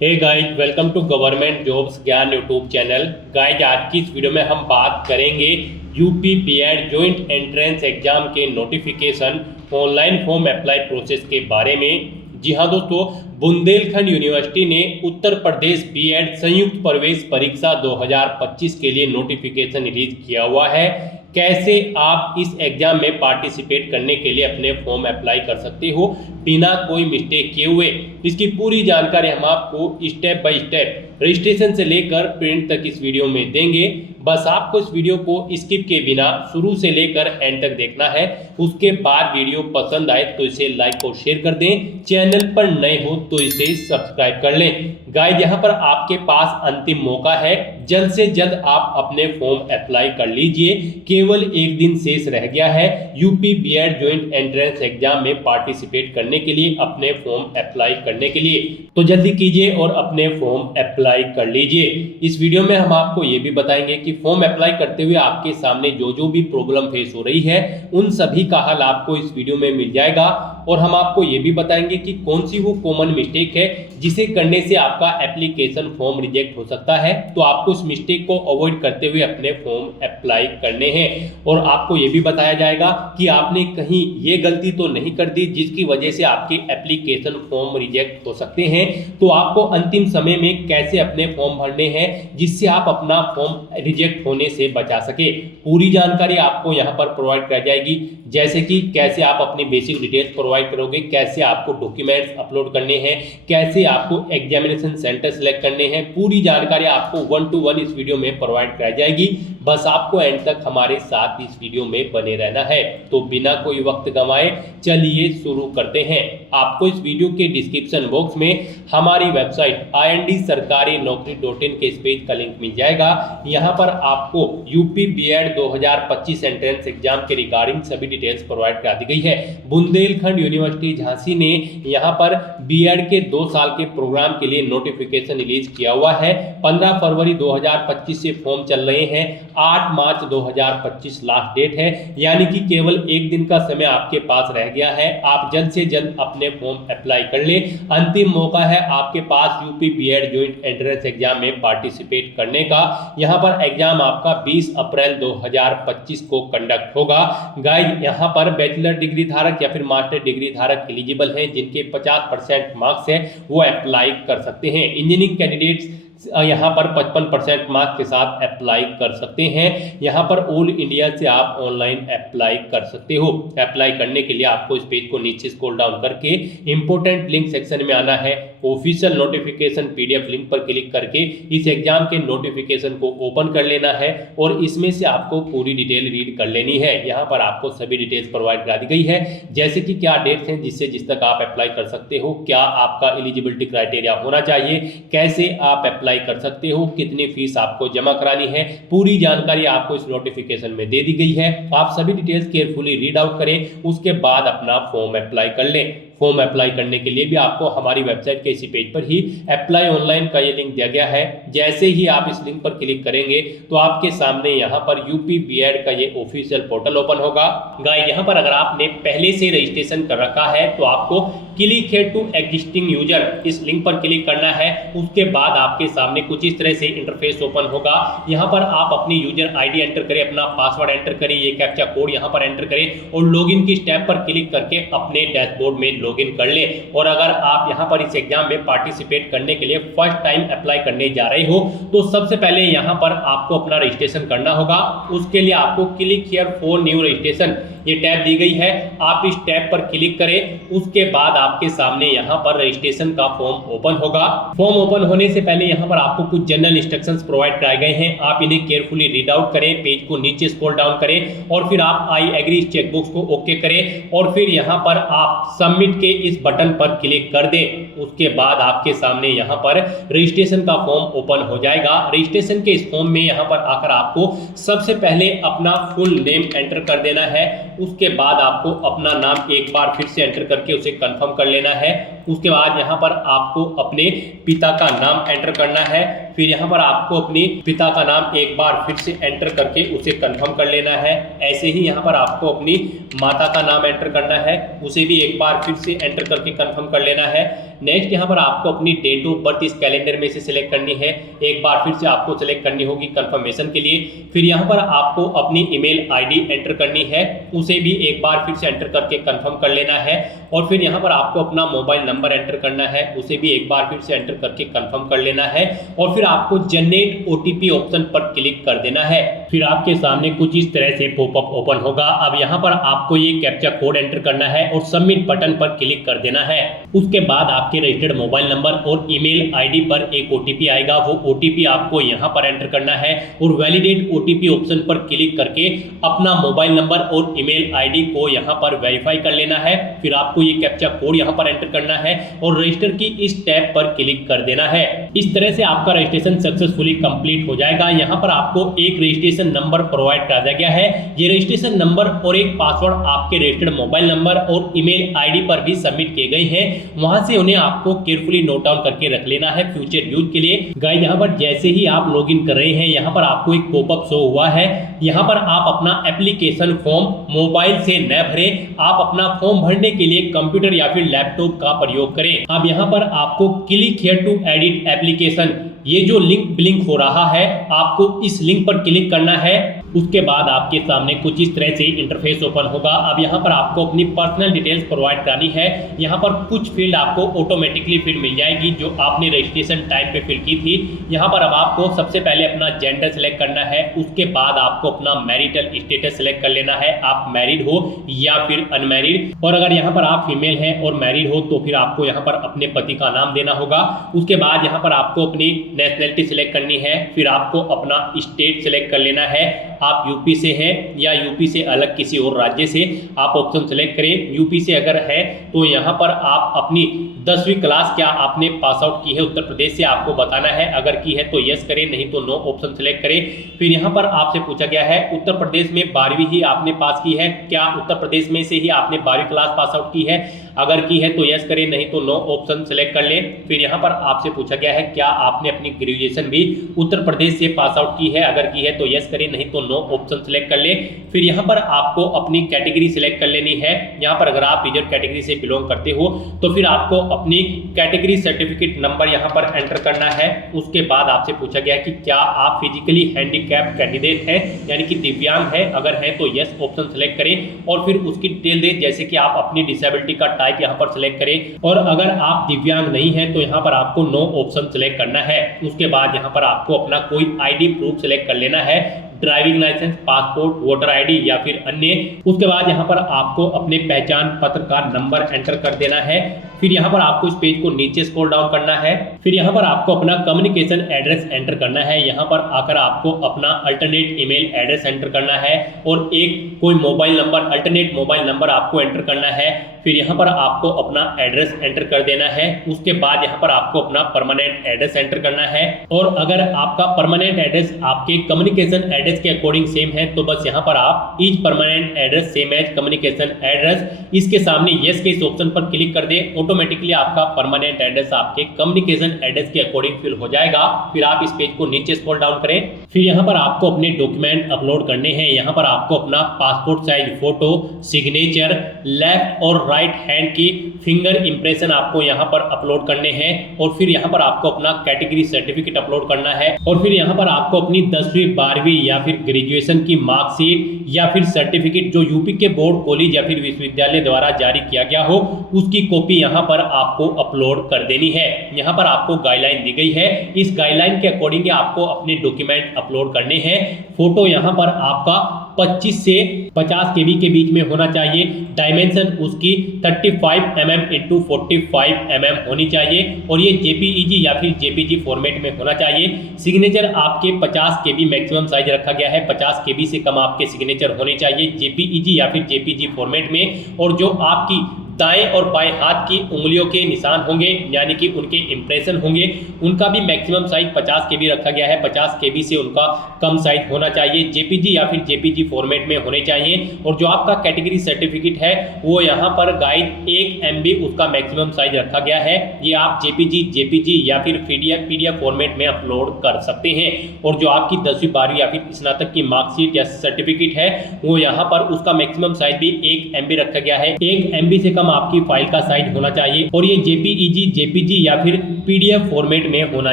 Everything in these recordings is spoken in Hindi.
Hey guys, welcome to government jobs Gyan YouTube channel. Guys, आज की इस वीडियो में हम बात करेंगे UP BEd joint entrance exam के notification online form apply process के बारे में। जी हाँ दोस्तों, बुंदेलखंड यूनिवर्सिटी ने उत्तर प्रदेश बीएड संयुक्त प्रवेश परीक्षा 2025 के लिए नोटिफिकेशन रिलीज किया हुआ है। कैसे आप इस एग्जाम में पार्टिसिपेट करने के लिए अपने फॉर्म अप्लाई कर सकते हो बिना कोई मिस्टेक किए हुए, इसकी पूरी जानकारी हम आपको स्टेप बाय स्टेप रजिस्ट्रेशन से लेकर प्रिंट तक इस वीडियो में देंगे। बस आपको इस वीडियो को स्किप के बिना शुरू से लेकर एंड तक देखना है। उसके बाद वीडियो पसंद आए तो इसे लाइक और शेयर कर दें। चैनल पर नए हो तो इसे सब्सक्राइब कर लें। गाइस, यहाँ पर आपके पास अंतिम मौका है, जल्द से जल्द आप अपने फॉर्म अप्लाई कर लीजिए। केवल एक दिन शेष रह गया है UP BEd joint entrance exam में पार्टिसिपेट करने के लिए, अपने फॉर्म अप्लाई करने के लिए। तो जल्दी कीजिए और अपने फॉर्म अप्लाई कर लीजिए। इस वीडियो में हम आपको ये भी बताएंगे कि फॉर्म अप्लाई करते हुए आपके सामने जो जो भी प्रॉब्लम फेस हो रही है उन सभी का हल आपको इस वीडियो में मिल जाएगा। और हम आपको ये भी बताएंगे कि कौन सी वो कॉमन मिस्टेक है जिसे करने से आपका एप्लीकेशन फॉर्म रिजेक्ट हो सकता है। तो आपको उस मिस्टेक को अवॉइड करते हुए अपने फॉर्म अप्लाई करने हैं। और आपको ये भी बताया जाएगा कि आपने कहीं ये गलती तो नहीं कर दी जिसकी वजह से आपके एप्लीकेशन फॉर्म रिजेक्ट हो सकते हैं। तो आपको अंतिम समय में कैसे अपने फॉर्म भरने हैं जिससे आप अपना फॉर्म रिजेक्ट होने से बचा सके, पूरी जानकारी आपको यहाँ पर प्रोवाइड कर जाएगी। जैसे कि कैसे आप अपनी बेसिक डिटेल्स प्रोवाइड करोगे, कैसे आपको डॉक्यूमेंट्स अपलोड करने हैं, कैसे आपको एग्जामिनेशन सेंटर सेलेक्ट करने हैं, पूरी जानकारी आपको 1 to 1 इस वीडियो में प्रोवाइड कराई जाएगी। बस आपको एंड तक हमारे साथ इस वीडियो में बने रहना है। तो बिना कोई वक्त गंवाए चलिए शुरू करते हैं। आपको इस वीडियो के डिस्क्रिप्शन बॉक्स में हमारी वेबसाइट IND-sarkari-naukri.in के इस पेज का लिंक मिल जाएगा। यहाँ पर आपको यूपी बीएड 2025 एंट्रेंस एग्जाम के रिगार्डिंग सभी डिटेल्स प्रोवाइड करा दी गई है। बुंदेलखंड यूनिवर्सिटी झांसी ने यहाँ पर बीएड के 2 साल के प्रोग्राम के लिए नोटिफिकेशन रिलीज किया हुआ है। 15 फरवरी 2025 से फॉर्म चल रहे हैं। 8 मार्च 2025 लास्ट डेट है, यानी कि केवल एक दिन का समय आपके पास रह गया है। आप जल्द से जल्द अपने फॉर्म अप्लाई कर लें। अंतिम मौका है आपके पास UP BEd joint entrance exam में पार्टिसिपेट करने का। यहाँ पर एग्जाम आपका 20 अप्रैल 2025 को कंडक्ट होगा। गाइस, यहाँ पर बैचलर डिग्री धारक या फिर मास्टर डिग्री धारक एलिजिबल हैं जिनके 50% मार्क्स है वो अप्लाई कर सकते हैं। इंजीनियरिंग कैंडिडेट्स यहाँ पर 55% मार्क्स के साथ अप्लाई कर सकते हैं। यहाँ पर ऑल इंडिया से आप ऑनलाइन अप्लाई कर सकते हो। अप्लाई करने के लिए आपको इस पेज को नीचे स्क्रॉल डाउन करके इंपोर्टेंट लिंक सेक्शन में आना है। ऑफिशियल नोटिफिकेशन पीडीएफ लिंक पर क्लिक करके इस एग्जाम के नोटिफिकेशन को ओपन कर लेना है और इसमें से आपको पूरी डिटेल रीड कर लेनी है। यहाँ पर आपको सभी डिटेल्स प्रोवाइड करा दी गई है, जैसे कि क्या डेट्स हैं जिससे जिस तक आप अप्लाई कर सकते हो, क्या आपका एलिजिबिलिटी क्राइटेरिया होना चाहिए, कैसे आप अप्लाई कर सकते हो, कितनी फीस आपको जमा करानी है, पूरी जानकारी आपको इस नोटिफिकेशन में दे दी गई है। आप सभी डिटेल्स केयरफुली रीड आउट करें, उसके बाद अपना फॉर्म अप्लाई कर लें। फॉर्म अप्लाई करने के लिए भी आपको हमारी वेबसाइट के इसी पेज पर ही अप्लाई ऑनलाइन का ये लिंक दिया गया है। जैसे ही आप इस लिंक पर क्लिक करेंगे तो आपके सामने यहाँ पर यूपी बीएड का ये ऑफिशियल पोर्टल ओपन होगा। गाइस, यहाँ पर अगर आपने पहले से रजिस्ट्रेशन कर रखा है तो आपको click here to existing user इस लिंक पर क्लिक करना है। उसके बाद आपके सामने कुछ इस तरह से इंटरफेस ओपन होगा। यहाँ पर आप अपनी यूजर आईडी एंटर करें, अपना पासवर्ड एंटर करें, ये कैप्चा कोड यहाँ पर एंटर करें और लॉगिन की स्टेप पर क्लिक करके अपने डैशबोर्ड में लॉगिन कर ले। और अगर आप यहाँ पर इस एग्जाम में पार्टिसिपेट करने के लिए फर्स्ट टाइम अप्लाई करने जा रहे हो तो सबसे पहले यहाँ पर आपको अपना रजिस्ट्रेशन करना होगा। उसके लिए आपको click here for new registration ये टैब दी गई है, आप इस टैब पर क्लिक करें। उसके बाद आपके सामने यहाँ पर रजिस्ट्रेशन का फॉर्म ओपन होगा। फॉर्म ओपन होने से पहले यहाँ पर आपको कुछ जनरल इंस्ट्रक्शंस प्रोवाइड कराए गए हैं, आप इन्हें केयरफुली रीड आउट करें। पेज को नीचे स्क्रॉल डाउन करें और फिर आप आई एग्री चेकबॉक्स को ओके करें और फिर यहाँ पर आप सबमिट के इस बटन पर क्लिक कर दें। उसके बाद आपके सामने यहाँ पर रजिस्ट्रेशन का फॉर्म ओपन हो जाएगा। रजिस्ट्रेशन के इस फॉर्म में यहाँ पर आकर आपको सबसे पहले अपना फुल नेम एंटर कर देना है। उसके बाद आपको अपना नाम एक बार फिर से एंटर करके उसे कंफर्म कर लेना है। उसके बाद यहाँ पर आपको अपने पिता का नाम एंटर करना है। फिर यहाँ पर आपको अपनी पिता का नाम एक बार फिर से एंटर करके उसे कंफर्म कर लेना है। ऐसे ही यहाँ पर आपको अपनी माता का नाम एंटर करना है, उसे भी एक बार फिर से एंटर करके कंफर्म कर लेना है। नेक्स्ट यहाँ पर आपको अपनी डेट ऑफ बर्थ इस कैलेंडर में से सिलेक्ट करनी है, एक बार फिर से आपको सिलेक्ट करनी होगी कंफर्मेशन के लिए। फिर यहाँ पर आपको अपनी ईमेल आईडी एंटर करनी है, उसे भी एक बार फिर से एंटर करके कंफर्म कर लेना है। और फिर यहाँ पर आपको अपना मोबाइल नंबर एंटर करना है, उसे भी एक बार फिर से एंटर करके कंफर्म कर लेना है। और फिर आपको जनरेट ओटीपी ऑप्शन पर क्लिक कर देना है। फिर आपके सामने कुछ इस तरह से पॉपअप ओपन होगा। अब यहाँ पर आपको ये कैप्चा कोड एंटर करना है और सबमिट बटन पर क्लिक कर देना है। उसके बाद आपके रजिस्टर्ड मोबाइल नंबर और ईमेल आईडी पर एक ओटीपी आएगा, वो ओटीपी आपको यहाँ पर एंटर करना है और वैलिडेट ओटीपी ऑप्शन पर क्लिक करके अपना मोबाइल नंबर और ईमेल आईडी को यहाँ पर वेरीफाई कर लेना है। फिर आपको ये कैप्चा कोड यहाँ पर एंटर करना है और रजिस्टर की इस टैब पर क्लिक कर देना है। इस तरह से आपका रजिस्ट्रेशन सक्सेसफुली कंप्लीट हो जाएगा। यहाँ पर आपको एक रजिस्ट्रेशन नंबर प्रोवाइड करा दिया गया है। ये रजिस्ट्रेशन नंबर और एक पासवर्ड आपके रजिस्टर्ड मोबाइल नंबर और ईमेल आईडी पर भी सबमिट किए गए हैं, वहां से उन्हें आपको केयरफुली नोट डाउन करके रख लेना है फ्यूचर यूज के लिए। गाइस यहाँ पर जैसे ही आप लॉगिन कर रहे हैं, यहाँ पर आपको एक पॉपअप शो हुआ है। यहाँ पर आप अपना एप्लीकेशन फॉर्म मोबाइल से न भरें, आप अपना फॉर्म भरने के लिए कंप्यूटर या फिर लैपटॉप का प्रयोग करें। अब यहाँ पर आपको click here to edit application, ये जो लिंक ब्लिंक हो रहा है, आपको इस लिंक पर क्लिक करना है। उसके बाद आपके सामने कुछ इस तरह से इंटरफेस ओपन होगा। अब यहाँ पर आपको अपनी पर्सनल डिटेल्स प्रोवाइड करानी है। यहाँ पर कुछ फील्ड आपको ऑटोमेटिकली फिल मिल जाएगी जो आपने रजिस्ट्रेशन टाइम पे फिल की थी। यहाँ पर अब आपको सबसे पहले अपना जेंडर सेलेक्ट करना है, उसके बाद आपको अपना मैरिटल स्टेटस सेलेक्ट कर लेना है, आप मैरिड हो या फिर अनमैरिड। और अगर यहाँ पर आप फीमेल हैं और मैरिड हो तो फिर आपको यहाँ पर अपने पति का नाम देना होगा। उसके बाद यहाँ पर आपको अपनी नेशनैलिटी सेलेक्ट करनी है, फिर आपको अपना स्टेट सेलेक्ट कर लेना है, आप यूपी से हैं या यूपी से अलग किसी और राज्य से, आप ऑप्शन सेलेक्ट करें। यूपी से अगर है तो यहाँ पर आप अपनी 10वीं क्लास क्या आपने पास आउट की है उत्तर प्रदेश से, आपको बताना है। अगर की है तो यस करें, नहीं तो नो ऑप्शन सेलेक्ट करें। फिर यहाँ पर आपसे पूछा गया है उत्तर प्रदेश में 12वीं ही आपने पास की है क्या, उत्तर प्रदेश में से ही आपने 12वीं क्लास पास आउट की है, अगर की है तो यस करें, नहीं तो नो ऑप्शन सेलेक्ट कर लें। फिर यहाँ पर आपसे पूछा गया है क्या आपने अपनी ग्रेजुएशन भी उत्तर प्रदेश से पास आउट की है, अगर की है तो यस करें, नहीं तो नो ऑप्शन सेलेक्ट कर ले। फिर यहाँ पर आपको अपनी कैटेगरी सिलेक्ट कर लेनी है। यहाँ पर अगर आप रिजर्व कैटेगरी से बिलोंग करते हो तो फिर आपको अपनी कैटेगरी सर्टिफिकेट नंबर यहाँ पर एंटर करना है। उसके बाद आपसे पूछा गया कि क्या आप फिजिकली हैंडीकैप्ड कैंडिडेट हैं, यानी कि दिव्यांग है, अगर है तो यस ऑप्शन सेलेक्ट करें और फिर उसकी डिटेल दें, जैसे कि आप अपनी डिसेबिलिटी का टाइप यहाँ पर सिलेक्ट करें। और अगर आप दिव्यांग नहीं है तो यहाँ पर आपको नो ऑप्शन सेलेक्ट करना है। उसके बाद यहाँ पर आपको अपना कोई आईडी प्रूफ सेलेक्ट कर लेना है, driving licence, passport, voter ID या फिर अन्य। उसके बाद यहाँ पर आपको अपने पहचान पत्र का नंबर एंटर कर देना है। फिर यहाँ पर आपको इस पेज को नीचे स्क्रॉल डाउन करना है। फिर यहाँ पर आपको अपना कम्युनिकेशन एड्रेस एंटर करना है। यहाँ पर आकर आपको अपना अल्टरनेट ईमेल एड्रेस एंटर करना है और एक कोई mobile number, alternate mobile number आपको एंटर करना है। फिर यहाँ पर आपको अपना एड्रेस एंटर कर देना है। उसके बाद यहाँ पर आपको अपना परमानेंट एड्रेस एंटर करना है। और अगर आपका परमानेंट एड्रेस आपके कम्युनिकेशन एड्रेस के अकॉर्डिंग सेम है तो बस यहाँ पर आप is permanent address same as communication address, इसके सामने यस के इस ऑप्शन पर क्लिक कर दें। ऑटोमेटिकली आपका परमानेंट एड्रेस आपके कम्युनिकेशन एड्रेस के अकॉर्डिंग फिल हो जाएगा। फिर आप इस पेज को नीचे स्क्रॉल डाउन करें। फिर यहाँ पर आपको अपने डॉक्यूमेंट अपलोड करने हैं। यहाँ पर आपको अपना passport size photo, signature, left और राइट हैंड की फिंगर इंप्रेशन आपको यहाँ पर अपलोड करने हैं। और फिर यहाँ पर आपको अपना कैटेगरी सर्टिफिकेट अपलोड करना है। और फिर यहाँ पर आपको अपनी 10वीं 12वीं या फिर ग्रेजुएशन की मार्कशीट या फिर सर्टिफिकेट जो यूपी के बोर्ड, कॉलेज या फिर विश्वविद्यालय द्वारा जारी किया गया हो, उसकी कॉपी यहाँ पर आपको अपलोड कर देनी है। यहाँ पर आपको गाइडलाइन दी गई है, इस गाइडलाइन के अकॉर्डिंग आपको अपने डॉक्यूमेंट अपलोड करने हैं। फोटो यहाँ पर आपका 25 से 50 केबी के बीच में होना चाहिए। डायमेंशन उसकी 35 mm इंटू 45 mm होनी चाहिए और ये जेपीईजी या फिर जेपीजी फॉर्मेट में होना चाहिए। सिग्नेचर आपके 50 केबी मैक्सिमम साइज रखा गया है, 50 केबी से कम आपके सिग्नेचर होने चाहिए जेपीईजी या फिर जेपीजी फॉर्मेट में। और जो आपकी दाएं और बाएं हाथ की उंगलियों के निशान होंगे, यानी कि उनके इंप्रेशन होंगे। उनका भी मैक्सिमम साइज 50 KB रखा गया है, 50 KB से उनका कम साइज होना चाहिए। जेपीजी या फिर जेपीजी फॉर्मेट में होने चाहिए। और जो आपका कैटेगरी सर्टिफिकेट है वो यहाँ पर गाइड 1 MB उसका मैक्सिमम साइज रखा गया है। ये आप जेपीजी या फिर पीडीएफ फॉर्मेट में अपलोड कर सकते हैं। और जो आपकी 10वीं 12वीं या फिर स्नातक की मार्कशीट या सर्टिफिकेट है वो यहाँ पर उसका मैक्सिमम साइज भी 1 MB रखा गया है। 1 MB से कम आपकी फाइल का साइज होना चाहिए और ये जेपीईजी, जेपीजी या फिर पीडीएफ फॉर्मेट में होना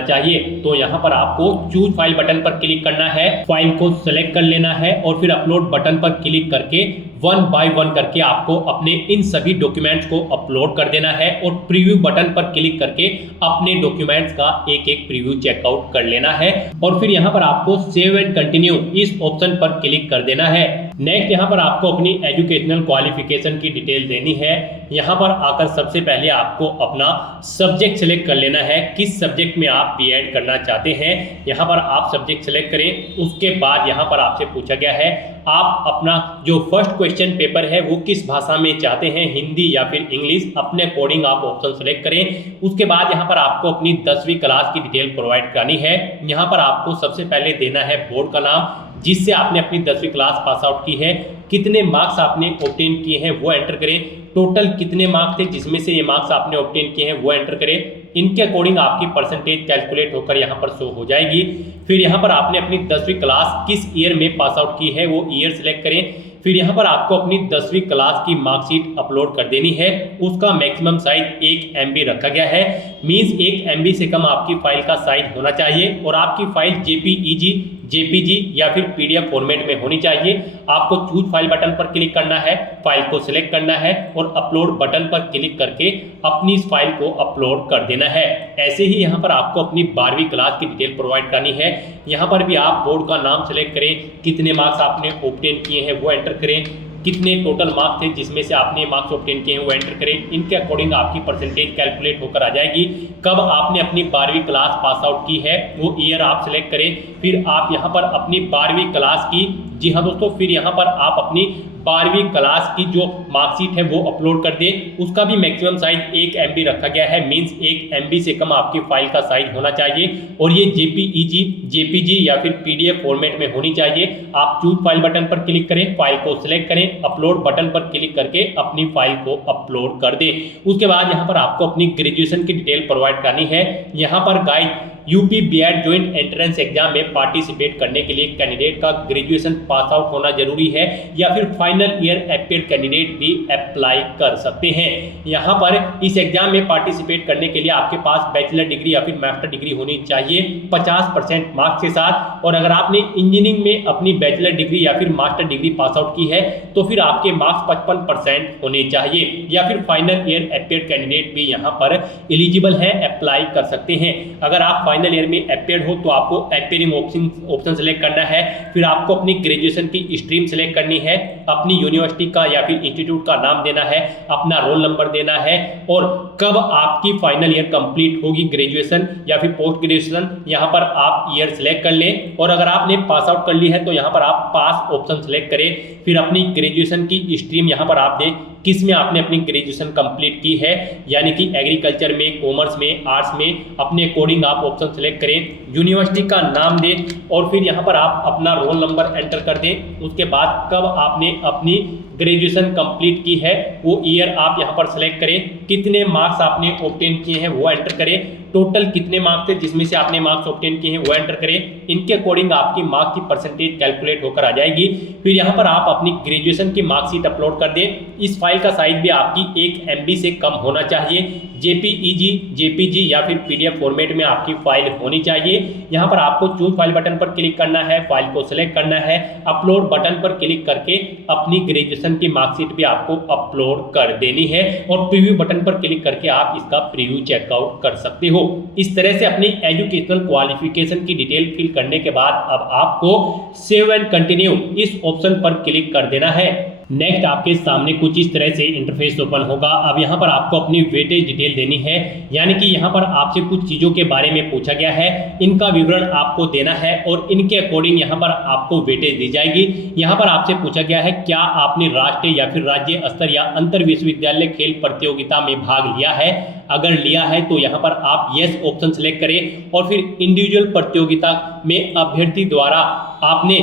चाहिए। तो यहाँ पर आपको चूज फाइल बटन पर क्लिक करना है, फाइल को सेलेक्ट कर लेना है और फिर अपलोड बटन पर क्लिक करके 1 बाय 1 करके आपको अपने इन सभी डॉक्यूमेंट्स को अपलोड कर देना है और प्रीव्यू बटन पर क्लिक करके अपने डॉक्यूमेंट्स का एक प्रीव्यू चेकआउट कर लेना है। और फिर यहाँ पर आपको सेव एंड कंटिन्यू इस ऑप्शन पर क्लिक कर देना है। नेक्स्ट यहाँ पर आपको अपनी एजुकेशनल क्वालिफिकेशन की डिटेल देनी है। यहाँ पर आकर सबसे पहले आपको अपना सब्जेक्ट सेलेक्ट कर लेना है, किस सब्जेक्ट में आप बीएड करना चाहते हैं। यहाँ पर आप सब्जेक्ट सेलेक्ट करें। उसके बाद यहाँ पर आपसे पूछा गया है आप अपना जो फर्स्ट क्वेश्चन पेपर है वो किस भाषा में चाहते हैं, हिंदी या फिर इंग्लिश। अपने अकॉर्डिंग आप ऑप्शन सेलेक्ट करें। उसके बाद यहाँ पर आपको अपनी 10वीं क्लास की डिटेल प्रोवाइड करनी है। यहाँ पर आपको सबसे पहले देना है बोर्ड का नाम जिससे आपने अपनी 10वीं क्लास पास आउट की है, कितने मार्क्स आपने ऑब्टेन किए हैं वो एंटर करें, टोटल कितने मार्क्स थे जिसमें से ये मार्क्स आपने ऑब्टेन किए हैं वो एंटर करें। इनके अकॉर्डिंग आपकी परसेंटेज कैलकुलेट होकर यहाँ पर शो हो जाएगी। फिर यहाँ पर आपने अपनी 10वीं क्लास किस ईयर में पास आउट की है वो ईयर सेलेक्ट करें। फिर यहाँ पर आपको अपनी 10वीं क्लास की मार्कशीट अपलोड कर देनी है। उसका मैक्सिमम साइज 1 MB रखा गया है, मींस 1 MB से कम आपकी फाइल का साइज होना चाहिए और आपकी फाइल जेपीईजी, जेपीजी या फिर पीडीएफ फॉर्मेट में होनी चाहिए। आपको चूज फाइल बटन पर क्लिक करना है, फाइल को सिलेक्ट करना है और अपलोड बटन पर क्लिक करके अपनी इस फाइल को अपलोड कर देना है। ऐसे ही यहाँ पर आपको अपनी 12वीं क्लास की डिटेल प्रोवाइड करनी है। यहाँ पर भी आप बोर्ड का नाम सेलेक्ट करें, कितने मार्क्स आपने ऑब्टेन किए हैं वो एंटर करें, कितने टोटल मार्क्स थे जिसमें से आपने मार्क्स ऑब्टेन किए हैं वो एंटर करें। इनके अकॉर्डिंग आपकी परसेंटेज कैलकुलेट होकर आ जाएगी। कब आपने अपनी 12वीं क्लास पास आउट की है वो ईयर आप सिलेक्ट करें। फिर आप यहाँ पर अपनी 12वीं क्लास की, जी हाँ दोस्तों, फिर यहाँ पर आप अपनी 12वीं क्लास की जो मार्कशीट है वो अपलोड कर दें। उसका भी मैक्सिमम साइज 1 MB रखा गया है, मींस 1 MB से कम आपकी फाइल का साइज होना चाहिए और ये जेपीईजी, जेपीजी या फिर पीडीएफ फॉर्मेट में होनी चाहिए। आप चूज फाइल बटन पर क्लिक करें, फाइल को सिलेक्ट करें, अपलोड बटन पर क्लिक करके अपनी फाइल को अपलोड कर दें। उसके बाद यहाँ पर आपको अपनी ग्रेजुएशन की डिटेल प्रोवाइड करनी है। यहाँ पर guide UP BEd joint entrance exam में पार्टिसिपेट करने के लिए कैंडिडेट का ग्रेजुएशन पास आउट होना जरूरी है या फिर फाइनल ईयर अपीयर्ड कैंडिडेट भी अप्लाई कर सकते हैं। यहाँ पर इस एग्जाम में पार्टिसिपेट करने के लिए आपके पास बैचलर डिग्री या फिर मास्टर डिग्री होनी चाहिए 50% मार्क्स के साथ। और अगर आपने इंजीनियरिंग में अपनी बैचलर डिग्री या फिर मास्टर डिग्री पास आउट की है तो फिर आपके मार्क्स 55% होने चाहिए या फिर फाइनल ईयर अपीयर्ड कैंडिडेट भी यहाँ पर एलिजिबल है, अप्लाई कर सकते हैं। अगर आप फाइनल ईयर में अपीयर्ड हो तो आपको अपीयरिंग ऑप्शन सेलेक्ट करना है। फिर आपको अपनी ग्रेजुएशन की स्ट्रीम सेलेक्ट करनी है, अपनी यूनिवर्सिटी का या फिर इंस्टीट्यूट का नाम देना है, अपना रोल नंबर देना है और कब आपकी फाइनल ईयर कंप्लीट होगी ग्रेजुएशन या फिर पोस्ट ग्रेजुएशन, यहाँ पर आप ईयर सेलेक्ट कर लें। और अगर आपने पास आउट कर ली है तो यहाँ पर आप पास ऑप्शन सेलेक्ट करें। फिर अपनी ग्रेजुएशन की स्ट्रीम यहाँ पर आप दें किस में आपने अपनी ग्रेजुएशन कंप्लीट की है, यानी कि एग्रीकल्चर में, कॉमर्स में, आर्ट्स में, अपने अकॉर्डिंग आप ऑप्शन सेलेक्ट करें। यूनिवर्सिटी का नाम दें और फिर यहाँ पर आप अपना रोल नंबर एंटर कर दें। उसके बाद कब आपने अपनी ग्रेजुएशन कंप्लीट की है वो ईयर आप यहाँ पर सेलेक्ट करें, कितने मार्क्स आपने ऑब्टेन किए हैं वो एंटर करें, टोटल कितने मार्क्स थे जिसमें से आपने मार्क्स ऑब्टेन किए हैं वो एंटर करें। इनके अकॉर्डिंग आपकी मार्क्स की परसेंटेज कैलकुलेट होकर आ जाएगी। फिर यहाँ पर आप अपनी ग्रेजुएशन की मार्कशीट अपलोड कर दें। इस फाइल का साइज भी आपकी 1 MB से कम होना चाहिए। जेपीईजी, जेपीजी या फिर पीडीएफ फॉर्मेट में आपकी फाइल होनी चाहिए। यहाँ पर आपको चूज फाइल बटन पर क्लिक करना है, फाइल को सिलेक्ट करना है, अपलोड बटन पर क्लिक करके अपनी ग्रेजुएशन की मार्कशीट भी आपको अपलोड कर देनी है और प्रीव्यू बटन पर क्लिक करके आप इसका प्रीव्यू चेकआउट कर सकते हो। इस तरह से अपनी एजुकेशनल क्वालिफिकेशन की डिटेल फिल करने के बाद अब आपको सेव एंड कंटिन्यू इस ऑप्शन पर क्लिक कर देना है। नेक्स्ट आपके सामने कुछ इस तरह से इंटरफेस ओपन होगा। अब यहाँ पर आपको अपनी वेटेज डिटेल देनी है, यानी कि यहाँ पर आपसे कुछ चीज़ों के बारे में पूछा गया है, इनका विवरण आपको देना है और इनके अकॉर्डिंग यहाँ पर आपको वेटेज दी जाएगी। यहाँ पर आपसे पूछा गया है क्या आपने राष्ट्रीय या फिर राज्य स्तर या अंतर विश्वविद्यालय खेल प्रतियोगिता में भाग लिया है। अगर लिया है तो यहाँ पर आप यस ऑप्शन सेलेक्ट करें और फिर इंडिविजुअल प्रतियोगिता में अभ्यर्थी द्वारा आपने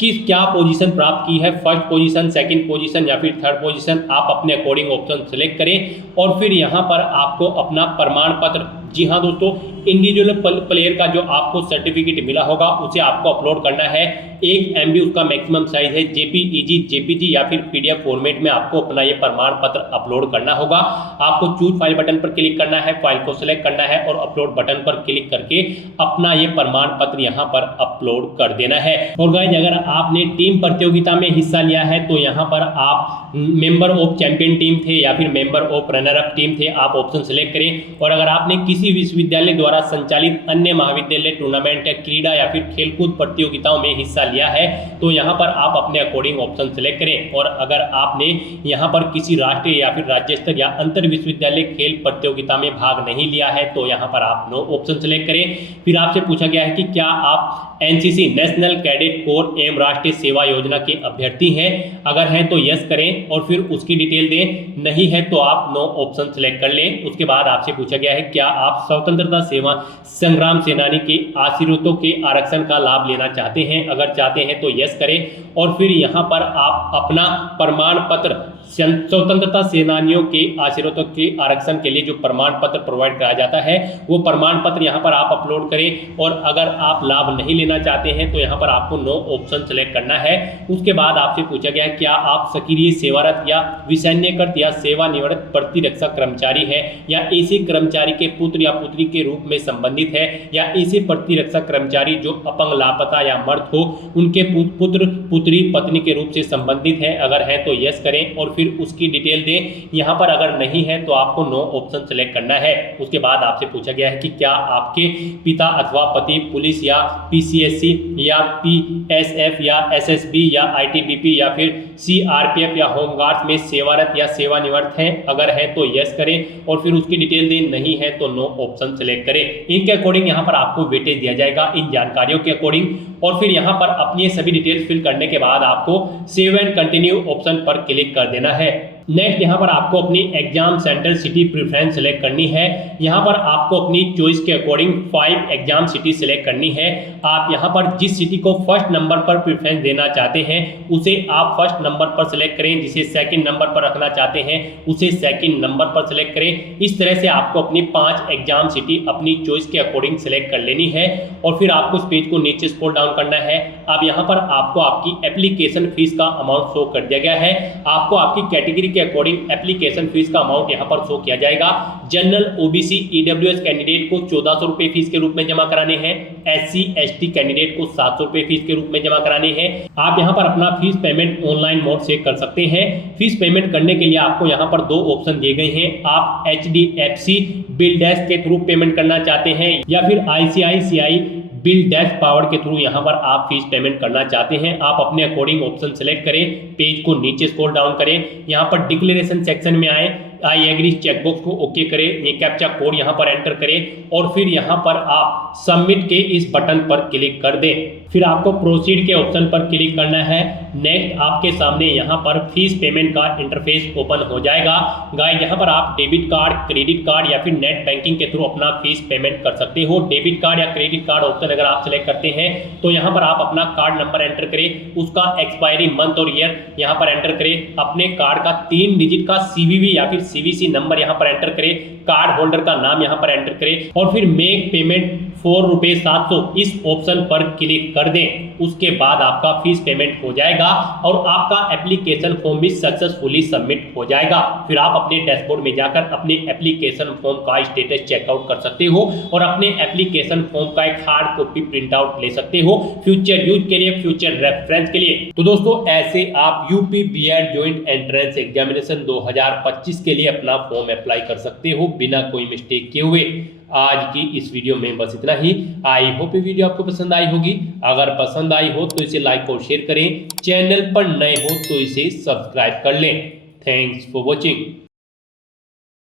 क्या पोजीशन प्राप्त की है, फर्स्ट पोजीशन, सेकंड पोजीशन या फिर थर्ड पोजीशन, आप अपने अकॉर्डिंग ऑप्शन सेलेक्ट करें और फिर यहाँ पर आपको अपना प्रमाण पत्र, जी हाँ दोस्तों, इंडिविजुअल प्लेयर का जो आपको सर्टिफिकेट मिला होगा उसे आपको अपलोड करना है। 1 MB उसका मैक्सिमम साइज है, JPEG, JPG या फिर PDF फॉर्मेट में आपको अपना ये प्रमाण पत्र अपलोड करना होगा। आपको चूज फाइल बटन पर क्लिक करना है, फाइल को सिलेक्ट करना है और अपलोड बटन पर क्लिक करके अपना ये प्रमाण पत्र यहाँ पर अपलोड कर देना है। और गाइस अगर आपने टीम प्रतियोगिता में हिस्सा लिया है तो यहाँ पर आप मेंबर ऑफ चैंपियन टीम थे या फिर member of runner up team थे, आप ऑप्शन सेलेक्ट करें। और अगर आपने किसी विश्वविद्यालय द्वारा संचालित अन्य महाविद्यालय टूर्नामेंट या क्रीड़ा या फिर खेलकूद प्रतियोगिताओं में हिस्सा लिया है तो यहाँ पर आप अपने अकॉर्डिंग ऑप्शन सेलेक्ट करें। और अगर आपने यहाँ पर किसी राष्ट्रीय या फिर राज्य स्तर या अंतर विश्वविद्यालय खेल प्रतियोगिता में भाग नहीं लिया है तो यहाँ पर आप नो ऑप्शन सेलेक्ट करें। फिर आपसे पूछा गया है कि क्या आप NCC नेशनल कैडेट कोर एवं राष्ट्रीय सेवा योजना के अभ्यर्थी हैं। अगर हैं तो यस करें और फिर उसकी डिटेल दें, नहीं है तो आप नो ऑप्शन सेलेक्ट कर लें। उसके बाद आपसे पूछा गया है क्या आप स्वतंत्रता सेवा संग्राम सेनानी के आशीर्वादों के आरक्षण का लाभ लेना चाहते हैं। अगर चाहते हैं तो यस करें और फिर यहाँ पर आप अपना प्रमाण पत्र, स्वतंत्रता सेनानियों के आशीर्वादों के आरक्षण के लिए जो प्रमाण पत्र प्रोवाइड कराया जाता है वो प्रमाण पत्र यहाँ पर आप अपलोड करें। और अगर आप लाभ नहीं लेना चाहते हैं तो यहाँ पर आपको नो ऑप्शन सेलेक्ट करना है। उसके बाद आपसे पूछा गया क्या आप सक्रिय सेवारत या विसैन्यकृत या सेवानिवृत्त प्रतिरक्षा कर्मचारी है या ऐसे कर्मचारी के पुत्र या पुत्री के रूप में संबंधित है या ऐसे प्रतिरक्षा कर्मचारी जो अपंग, लापता या मर्द हो उनके पुत्र, पुत्री, पत्नी के रूप से संबंधित है। अगर है तो यस करें और फिर उसकी डिटेल दें। यहाँ पर अगर नहीं है तो आपको नो ऑप्शन सेलेक्ट करना है। उसके बाद आपसे पूछा गया है कि क्या आपके पिता अथवा पति पुलिस या PCSC या PSF या SSB या ITBP या फिर CRPF या होमगार्ड्स में सेवारत या सेवानिवृत्त हैं। अगर है तो यस करें और फिर उसकी डिटेल दें, नहीं है तो नो ऑप्शन सेलेक्ट करें। इनके अकॉर्डिंग यहाँ पर आपको वेटेज दिया जाएगा इन जानकारियों के अकॉर्डिंग। और फिर यहाँ पर अपनी सभी डिटेल्स फिल करने के बाद आपको सेव एंड कंटिन्यू ऑप्शन पर क्लिक कर देना है। नेक्स्ट यहाँ पर आपको अपनी exam centre city preference select करनी है। यहाँ पर आपको अपनी चॉइस के अकॉर्डिंग 5 एग्जाम सिटी सेलेक्ट करनी है। आप यहाँ पर जिस सिटी को फर्स्ट नंबर पर प्रेफरेंस देना चाहते हैं उसे आप फर्स्ट नंबर पर सेलेक्ट करें, जिसे सेकंड नंबर पर रखना चाहते हैं उसे सेकंड नंबर पर सेलेक्ट करें। इस तरह से आपको अपनी 5 एग्जाम सिटी अपनी चॉइस के अकॉर्डिंग सेलेक्ट कर लेनी है। और फिर आपको इस पेज को नीचे स्क्रॉल डाउन करना है। अब यहाँ पर आपको आपकी एप्लीकेशन फीस का अमाउंट शो कर दिया गया है। आपको आपकी कैटेगरी के अकॉर्डिंग एप्लीकेशन फीस का अमाउंट यहाँ पर शो किया जाएगा। जनरल, OBC, EWS कैंडिडेट को 1400 रुपए फीस के रूप में जमा कराने हैं। SC ST कैंडिडेट को 700 रुपए फीस के रूप में जमा कराने हैं। आप यहाँ पर अपना फीस पेमेंट ऑनलाइन मोड से कर सकते हैं। फीस पेमेंट करने के लिए आपको यहाँ पर 2 ऑप्शन दिए गए हैं। आप HDFC बिल डैश के थ्रू पेमेंट करना चाहते हैं या फिर ICICI बिल डैश पावर के थ्रू यहाँ पर आप फीस पेमेंट करना चाहते हैं। आप अपने अकॉर्डिंग ऑप्शन सेलेक्ट करें, पेज को नीचे स्क्रॉल डाउन करें, यहाँ पर डिक्लेरेशन सेक्शन में आए, आई एग्री चेकबॉक्स को ओके करें, ये कैप्चा कोड यहाँ पर एंटर करें और फिर यहाँ पर आप सबमिट के इस बटन पर क्लिक कर दें। फिर आपको प्रोसीड के ऑप्शन पर क्लिक करना है। नेक्स्ट आपके सामने यहाँ पर फीस पेमेंट का इंटरफेस ओपन हो जाएगा। गाइस यहाँ पर आप डेबिट कार्ड, क्रेडिट कार्ड या फिर नेट बैंकिंग के थ्रू अपना फीस पेमेंट कर सकते हो। डेबिट कार्ड या क्रेडिट कार्ड ऑप्शन अगर आप सेलेक्ट करते हैं तो यहाँ पर आप अपना कार्ड नंबर एंटर करें, उसका एक्सपायरी मंथ और ईयर यहाँ पर एंटर करें, अपने कार्ड का 3 डिजिट का CVV या फिर CVC नंबर यहाँ पर एंटर करें, कार्ड होल्डर का नाम यहाँ पर एंटर करें और फिर मेक पेमेंट ₹4,700 इस ऑप्शन पर क्लिक कर दें। उसके बाद आपका फीस पेमेंट हो जाएगा और आपका एप्लीकेशन फॉर्म भी सक्सेसफुली सबमिट हो जाएगा। फिर आप अपने डैशबोर्ड में जाकर अपने एप्लीकेशन फॉर्म का स्टेटस चेकआउट कर सकते हो और अपने एप्लीकेशन फॉर्म का एक हार्ड कॉपी प्रिंट आउट ले सकते हो फ्यूचर यूज के लिए, फ्यूचर रेफरेंस के लिए। तो दोस्तों ऐसे आप UP BEd joint entrance examination 2025 के लिए अपना फॉर्म अप्लाई कर सकते हो बिना कोई मिस्टेक किए हुए। आज की इस वीडियो में बस इतना ही। आई होप ये वीडियो आपको पसंद आई होगी। अगर पसंद आई हो तो इसे लाइक और शेयर करें, चैनल पर नए हो तो इसे सब्सक्राइब कर लें। Thanks for watching.